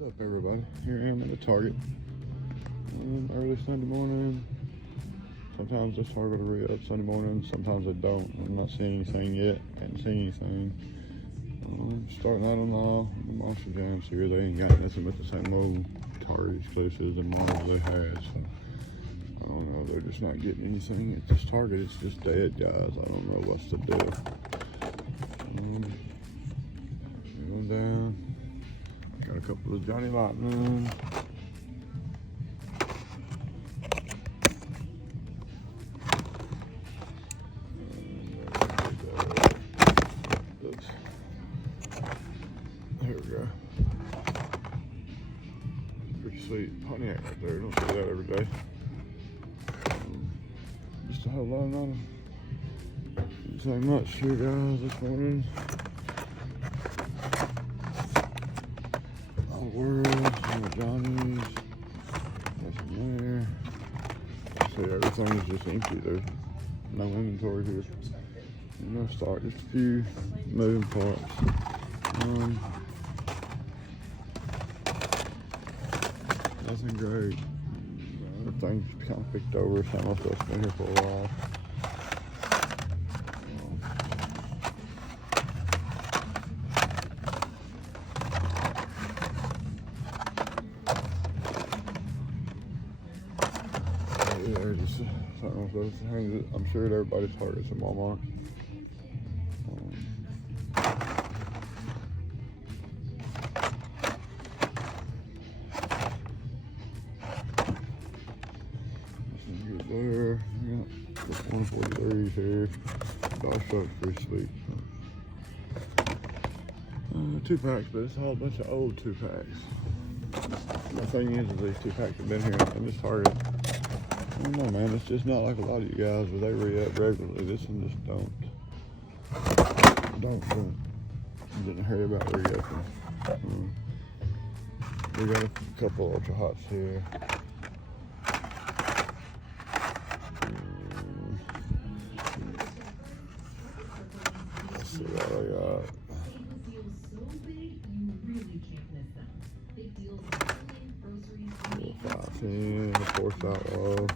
What's up, everybody? Here I am at the Target. Early Sunday morning. Sometimes this Target will read up Sunday morning, sometimes it don't. I'm not seeing anything yet. Haven't seen anything. Starting out on the monsterjams here. They ain't got nothing but the same old Target exclusives and models they had. So I don't know. They're just not getting anything at this Target. It's just dead, guys. I don't know what's the deal. Going down. Got a couple of Johnny Lightning. Here we go. Pretty sweet Pontiac right there. Don't see that every day. Just a whole lot of them. Didn't say much here, guys, this morning. Autoworld, some of Johnny's. There's some there. See, everything is just empty. There's no inventory here. No stock, just a few moving parts. Nothing great. Everything's kind of picked over. Some of stuff's been here for a while. Yeah, just something with those things. I'm sure at everybody's Targets and Walmart. There, yeah, 143s here. Dodge truck's pretty sweet. 2 packs, but it's all a bunch of old 2 packs. The thing is these 2 packs have been here in this Target. I don't know, man. It's just not like a lot of you guys where they re-up regularly. This one just don't. I'm in a hurry about re-upping. We got a couple Ultra Hots here. Let's see what I got. 510, of course, Outlaw.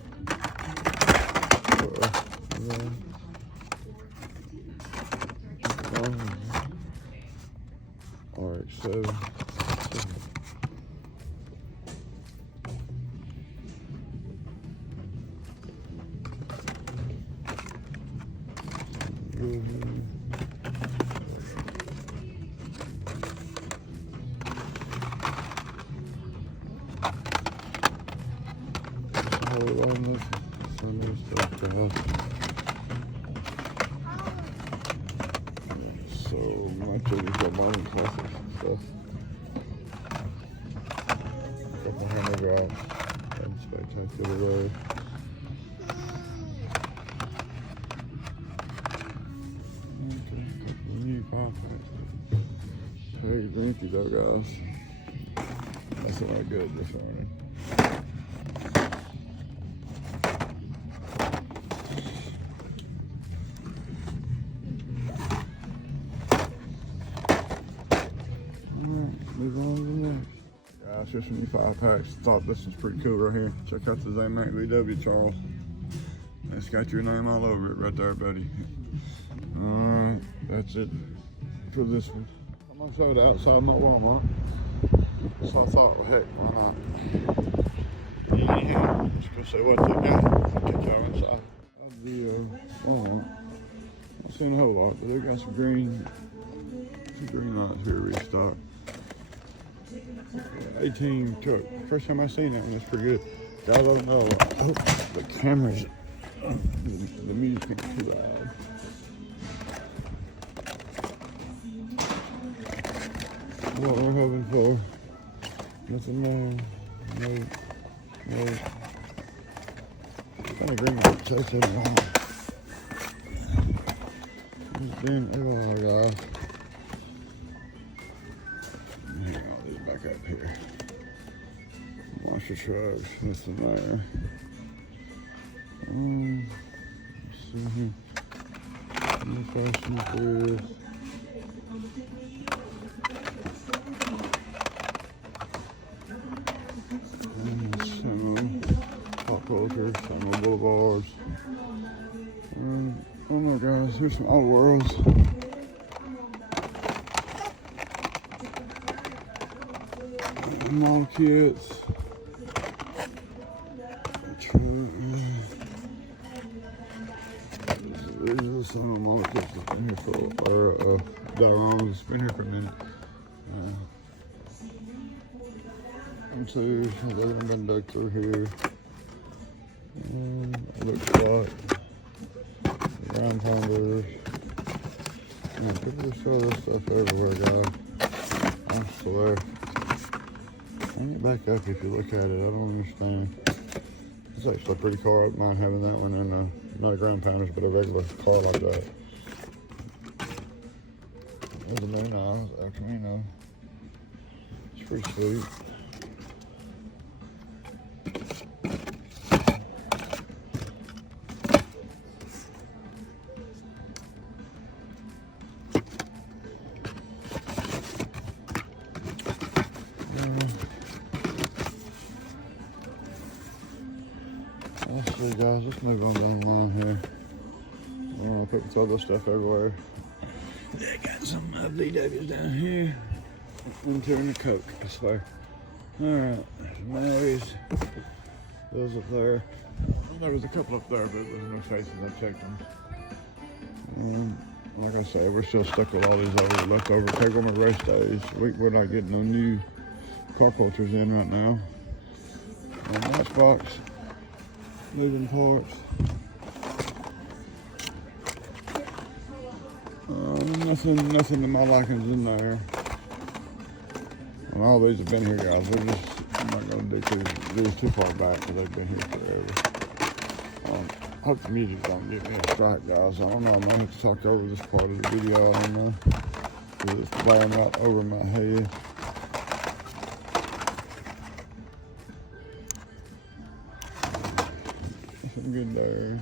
RX-7. Hold on, some of this stuff, guys. So much of these are modern classics and stuff. Got the hammer drops and spectacular road. Okay, a couple of new 5 packs. Very empty though, guys. That's not good this morning. Move on to the next. Guys, here's some new 5 packs. Thought this was pretty cool right here. Check out the Z-Mac VW, Charles. It's got your name all over it right there, buddy. Alright, that's it for this one. I'm gonna show the outside of my Walmart. So I thought, well, heck, why not? Anyhow, let's go see what they got. I'll catch y'all inside. Of the Walmart. Not seen a whole lot, but they got some green lights here restocked. 18 truck. First time I seen that one, that's pretty good. Guys, I don't know. Oh, the cameras, the music is too loud. What we're hoping for. Nothing there. No. Kind of green light chase it along. It's been a while, guys. Hang on, these back up here. Monster trucks, nothing there. Let's see here. No questions for this. pop culture, some of the boulevards. Oh no, guys, here's some autoworlds. Model kits. These are some of the model kits that's been here for, or dioramas. It's been here for a minute. And so they haven't been dug through here. It looks like ground pounders. People show this stuff everywhere, guys. I swear. Bring it back up if you look at it. I don't understand. It's actually a pretty car. I don't mind having that one in not a ground pounders, but a regular car like that. There's a new now, actually, it's pretty sweet. Let's see, guys, let's move on down the line here. I want to put this other stuff everywhere. They got some VWs down here. I'm turning the Coke, I swear. Alright, Mary's. Those up there. There was a couple up there, but there's no faces. I checked them. Like I said, we're still stuck with all these old leftover Pegoma race days. We're not getting no new car cultures in right now. Matchbox. Moving parts. Nothing to my likings in there. And all these have been here, guys. I'm not going to do these too far back because they've been here forever. I hope the music don't get me a strike, guys. I don't know. I might have to talk over this part of the video. I don't know. Because it's blowing right over my head. Some good there.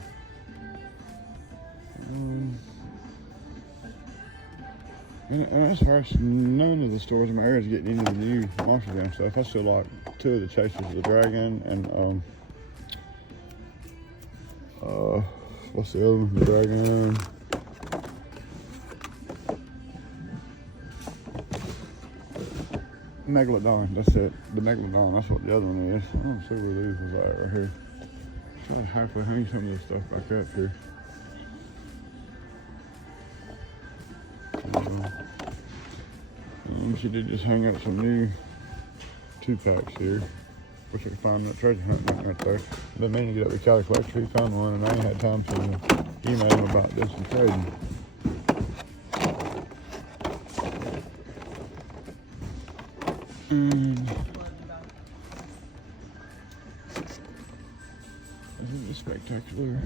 And as far as none of the stores in my area is getting into the new monsterjam stuff. I still like two of the chasers, the Dragon and what's the other one? The Dragon. Megalodon. That's it. The Megalodon. That's what the other one is. I don't see where these was at right here. Try to halfway hang some of this stuff back up here. She did just hang up some new 2-packs here. Wish I could find that treasure hunt right there. Been meaning to get up with Cali Collector. He found one, and I ain't had time to email him about this and trading. Isn't this spectacular?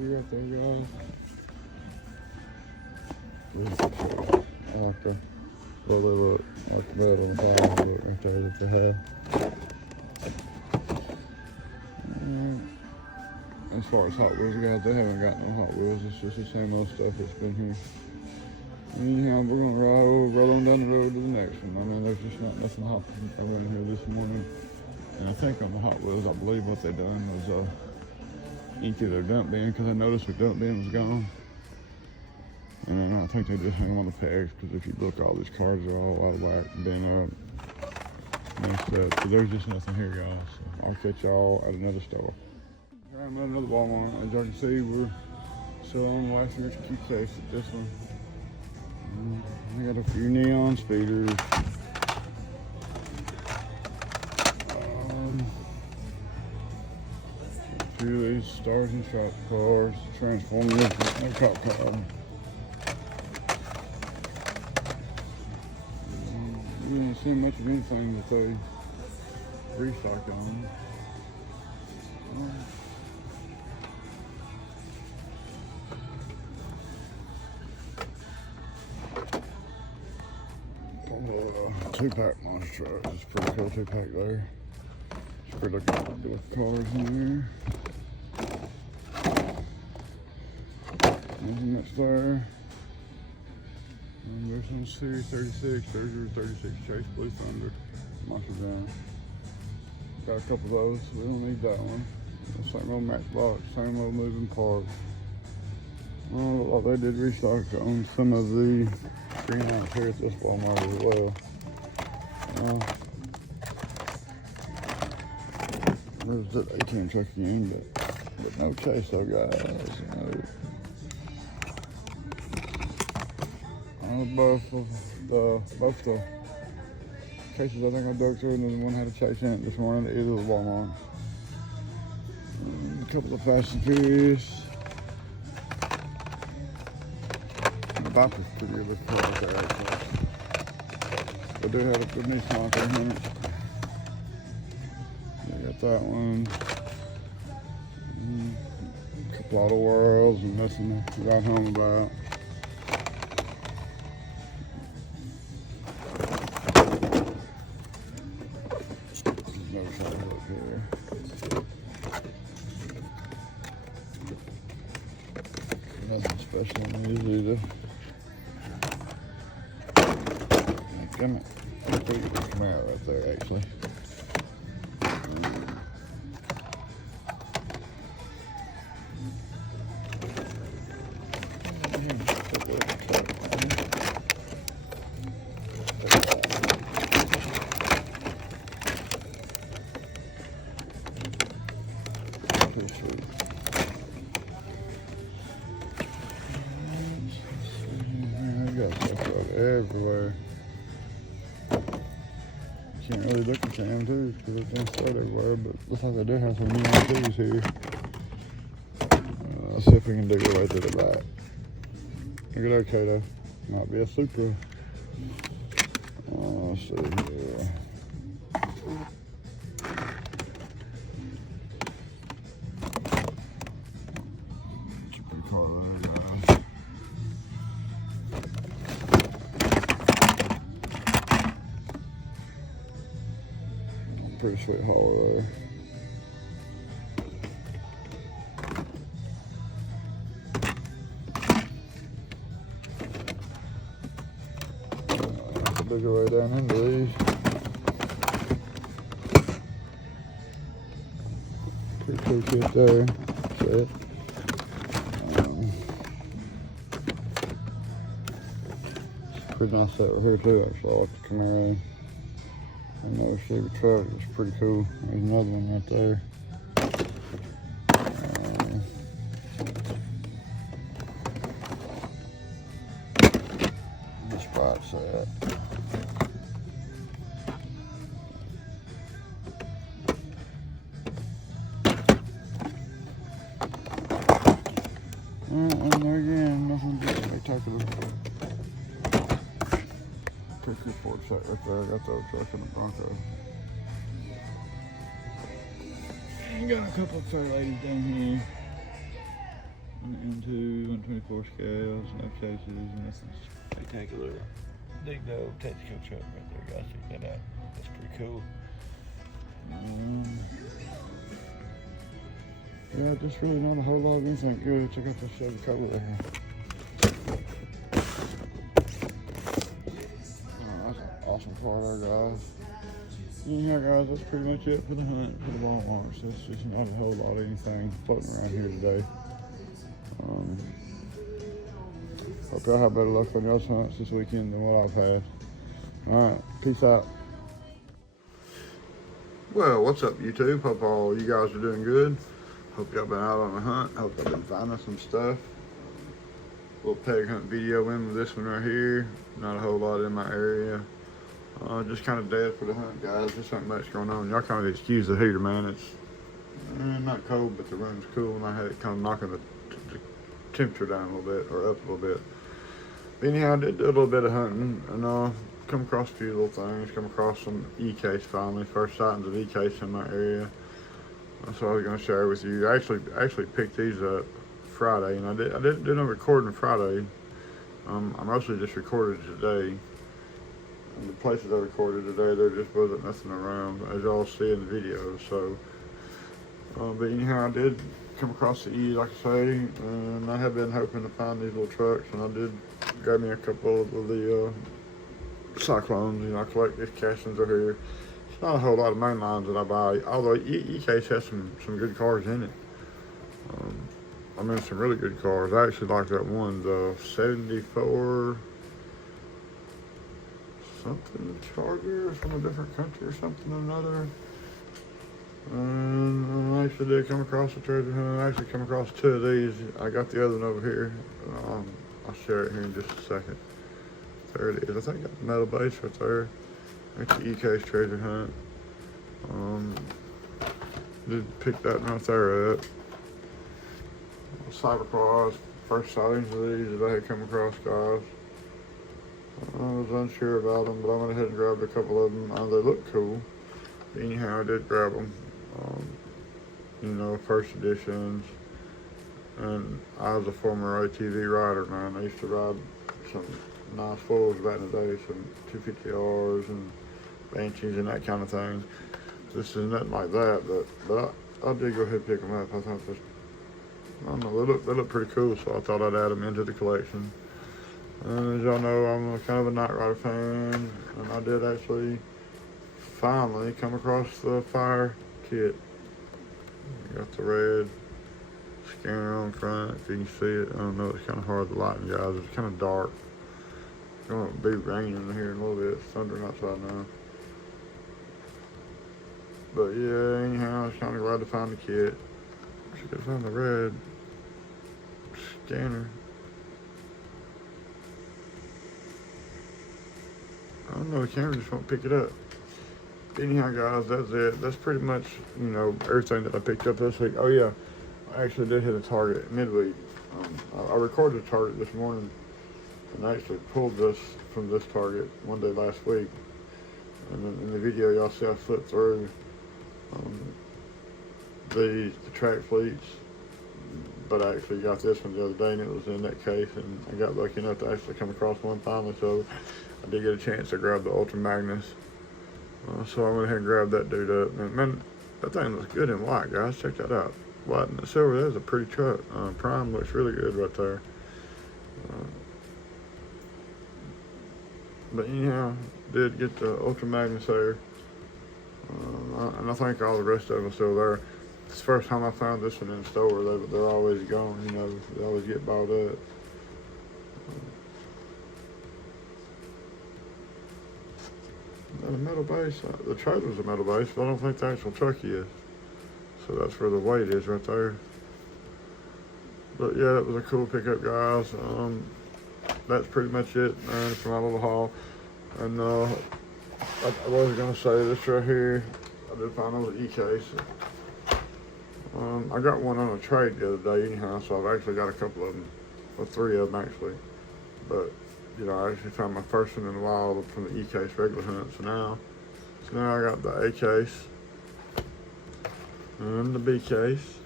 Right there, guys. I like the way they look, like the metal and power right there that they have. As far as Hot Wheels, guys, they haven't got no Hot Wheels. It's just the same old stuff that's been here. Anyhow, we're gonna roll on down the road to the next one. I mean, there's just not nothing hot around here this morning. And I think on the Hot Wheels, I believe what they done was empty their dump bin, because I noticed their dump bin was gone. And then I think they just hang them on the pegs, because if you look, all these cars are all out of whack, bent up, messed up. So there's just nothing here, guys. So I'll catch y'all at another store. Here I'm at another Walmart. As y'all can see, we're still on the last year's key case at this one. I got a few neon speeders. A few of these Stars and Stripes cars, Transformers, no cop car. You don't see much of anything that they restock on. Two-pack monster truck. It's a pretty cool two-pack there. It's pretty looking at cars in there. Nothing much there. And there's some Series 36, Treasure 36 Chase Blue Thunder, monsterjam. Got a couple of those. We don't need that one. Same old matchbox, same old moving parts. Well, they did restock on some of the 3-ounce here at this Walmart as well. There's that 18 truck again, but no chase though, guys. Both the cases I think I dug through, and then one had a chase in it this morning at either of the Walmart. A couple of Fast and Furious. The Viper's pretty good looking car right there, actually. They do have a good Nissan 300. I got that one. A couple autoworlds and nothing to write home about. Motorcycle up here. Nothing special in these either. Damn it. That's pretty good Camaro right there, actually. Everywhere. Can't really look at them too because it's been spread everywhere, but looks like they do have some new keys here. Let's see if we can dig it right to the back. Look at okay though. Might be a Supra. Let's see here. Cheap car there, guys. Pretty sweet haul there. That's a bigger way down into these. Pretty cool kit there. Set. Pretty nice set right here too, actually. I like the Camaro. And there's Chevy truck, it's pretty cool. There's another one right there. This spot set. And there again, nothing too spectacular. Pretty cool Ford set right there. I got the old truck and the Bronco. And got a couple of fair ladies down here. Into 124 scales, no cases, nothing spectacular. Big though, tactical truck right there, guys. Check that out. That's pretty cool. Yeah, just really not a whole lot of anything good. Check out this Chevy Cobalt here. Awesome car there, guys. Yeah, guys, that's pretty much it for the hunt for the Walmarts. That's just not a whole lot of anything floating around here today. Hope y'all have better luck on y'all's hunts this weekend than what I've had. Alright, peace out. Well, what's up, YouTube? Hope all you guys are doing good. Hope y'all been out on a hunt. Hope y'all been finding some stuff. Little peg hunt video in with this one right here. Not a whole lot in my area. Just kind of dead for the hunt, guys. There's something much going on. Y'all kind of excuse the heater, man. It's not cold, but the room's cool, and I had it kind of knocking the temperature down a little bit, or up a little bit. But anyhow, I did do a little bit of hunting, and come across a few little things. Come across some E-case finally. First sightings of E-case in my area. That's what I was going to share with you. I actually picked these up Friday, and I didn't do no recording Friday. I mostly just recorded today. And the places I recorded today, there just wasn't nothing around, as y'all see in the video. So But anyhow, I did come across the E, like I say, and I have been hoping to find these little trucks, and I did grab me a couple of the Cyclones. You know, I collect these castings over here. It's not a whole lot of main lines that I buy, although E-Case has some good cars in it. I mean, some really good cars. I actually like that one, the 74 something Charger from a different country or something or another. And I actually did come across a treasure hunt. I actually come across two of these. I got the other one over here. I'll share it here in just a second. There it is. I think I got the metal base right there. That's the E-Case treasure hunt. Did pick that right there up. Cybercross, first sightings of these that I had come across, guys. I was unsure about them, but I went ahead and grabbed a couple of them. They look cool. Anyhow, I did grab them. You know, first editions. And I was a former ATV rider, man. I used to ride some nice foils back in the day, some 250Rs and Banshees and that kind of thing. This is nothing like that, but I did go ahead and pick them up. I thought this, I don't know, they look pretty cool, so I thought I'd add them into the collection. And as y'all know, I'm kind of a Knight Rider fan, and I did actually finally come across the fire kit. You got the red scanner on front, if you can see it. I don't know, it's kind of hard to lighten, guys. It's kind of dark. It's going to be raining here in a little bit. It's thundering outside now. But yeah, anyhow, I was kind of glad to find the kit. Should have found the red scanner. I don't know, the camera just won't pick it up. Anyhow, guys, that's it. That's pretty much, you know, everything that I picked up this week. Oh yeah, I actually did hit a target midweek. I recorded a target this morning, and I actually pulled this from this target one day last week. And then in the video, y'all see I flipped through the track fleets, but I actually got this one the other day, and it was in that case, and I got lucky enough to actually come across one finally, so I did get a chance to grab the Ultra Magnus. So I went ahead and grabbed that dude up. And man, that thing looks good in white, guys. Check that out. White and the silver, that's a pretty truck. Prime looks really good right there. But anyhow, did get the Ultra Magnus there. And I think all the rest of them are still there. It's the first time I found this one in the store. They're always gone, you know. They always get bought up. A metal base. The trailer's a metal base, but I don't think the actual truck is. So that's where the weight is right there. But yeah, that was a cool pickup, guys. That's pretty much it, man, for my little haul. And I was gonna say this right here. I did find a little E-Case. I got one on a trade the other day anyhow, so I've actually got a couple of them, or three of them actually. But you know, I actually found my first one in a while from the E-Case regular hunt. So now I got the A-Case and the B-Case.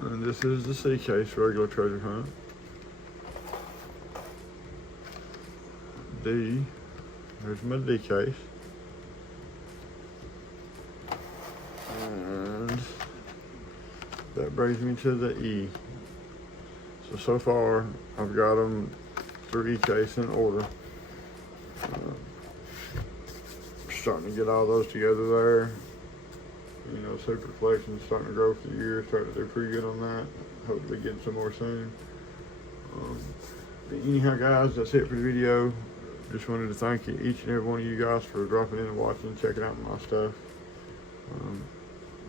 And this is the C-Case regular treasure hunt. D, there's my D-Case. And that brings me to the E. So far, I've got them through E-Case in order. Starting to get all those together there. You know, Super Collection's starting to grow for the year. Starting to do pretty good on that. Hopefully getting some more soon. But anyhow, guys, that's it for the video. Just wanted to thank each and every one of you guys for dropping in and watching, checking out my stuff.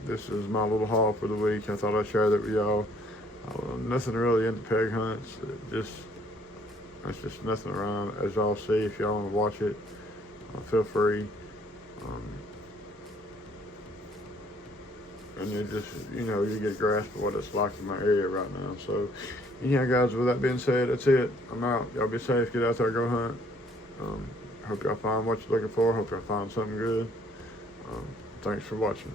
This is my little haul for the week. I thought I'd share that with y'all. Nothing really into peg hunts. It's just nothing around. As y'all see, if y'all want to watch it, feel free. And you just, you know, you get a grasp of what it's like in my area right now. So, anyhow, guys, with that being said, that's it. I'm out. Y'all be safe. Get out there, go hunt. Hope y'all find what you're looking for. Hope y'all find something good. Thanks for watching.